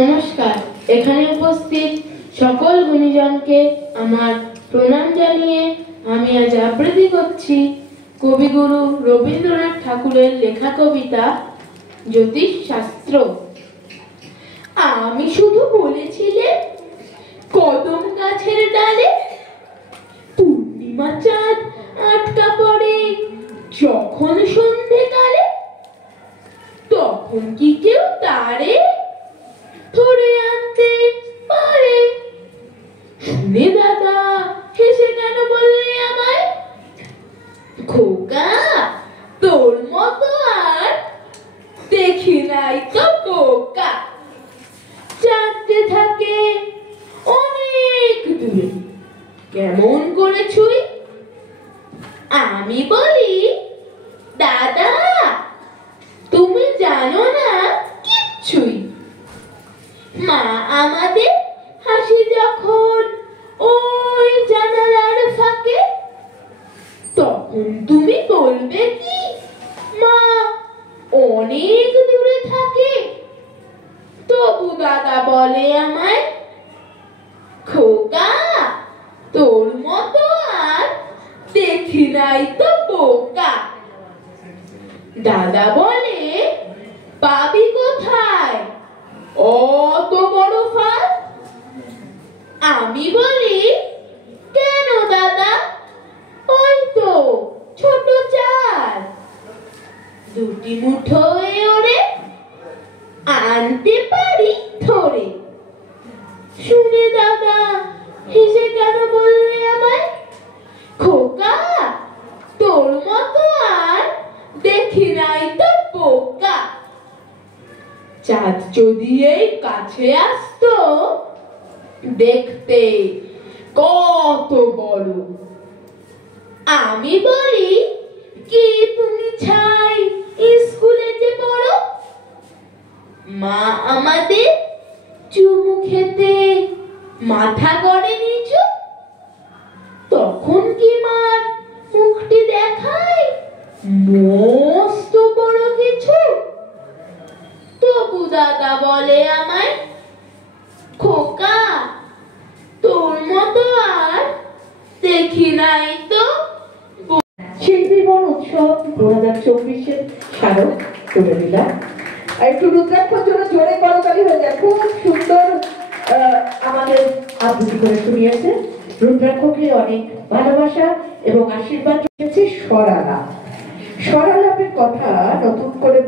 নমস্কার। এখানে উপস্থিত সকল গুণীজনকে আমার প্রণাম জানিয়ে আমি আজ আবৃত্তি করছি কবিগুরু রবীন্দ্রনাথ ঠাকুরের লেখা কবিতা জ্যোতিষ শাস্ত্র। আমি শুধু বলেছিলে কদম গাছের ডালে পূর্ণিমা চাঁদ আটকা পড়ে যখন সন্ধেকালে, তখন কি কেউ তারে ধরে আনতে পারে? শুনে দাদা হেসে কেন বললে আমায়, খোকা তোর মতো আর দেখি নাই তো বোকা। চাঁদতে থাকে অনেক দূরে, কেমন করে ছুঁই? আমি বলি দাদা তুমি জানো না কিচ্ছুই। মা আমাদের হাসি যখন ওই জানালার ফাঁকে, তখন তুমি বলবে কি মা অনেক দূরে থাকে? তবু দাদা বলে আমায়, খোকা তোর মতো আর দেখি নাই তো বোকা। দাদা বলে পাবি কোথায় অত বড় ফাঁদ? আমি বলি কেন দাদা, ওই তো ছোট চাল, দুটি মুঠোয় ওরে আনতে পারি ধরে। শুনে দাদা হেসে কেন বললে আমায়, খোকা তোর মতো আর দেখি নাই তো বোকা। চাঁদ যদি এই কাছে আসতো দেখতে কত বড়। আমি বলি কি তুমি ছাই স্কুলে যে পড়ো, মা আমাদের চুমু খেতে মাথা গড়ে নিচু, তখন কি মার মুখটি দেখায় মস্ত বড় কিছু? তবু দাদা বলে আমায়, খোকা তোর মতো আর দেখি নাই তো। শিল্পী বন উৎসব 2024-এর স্মারক করে দিলাম। একটু রুদ্রাক্ষর জন্য জোরে করতালি হয়ে যায়। খুব সুন্দর আমাদের আবৃত্তি করে শুনিয়েছে। রুদ্রাক্ষকে অনেক ভালোবাসা এবং আশীর্বাদ রয়েছে। স্বরালাপ, স্বরালাপের কথা নতুন করে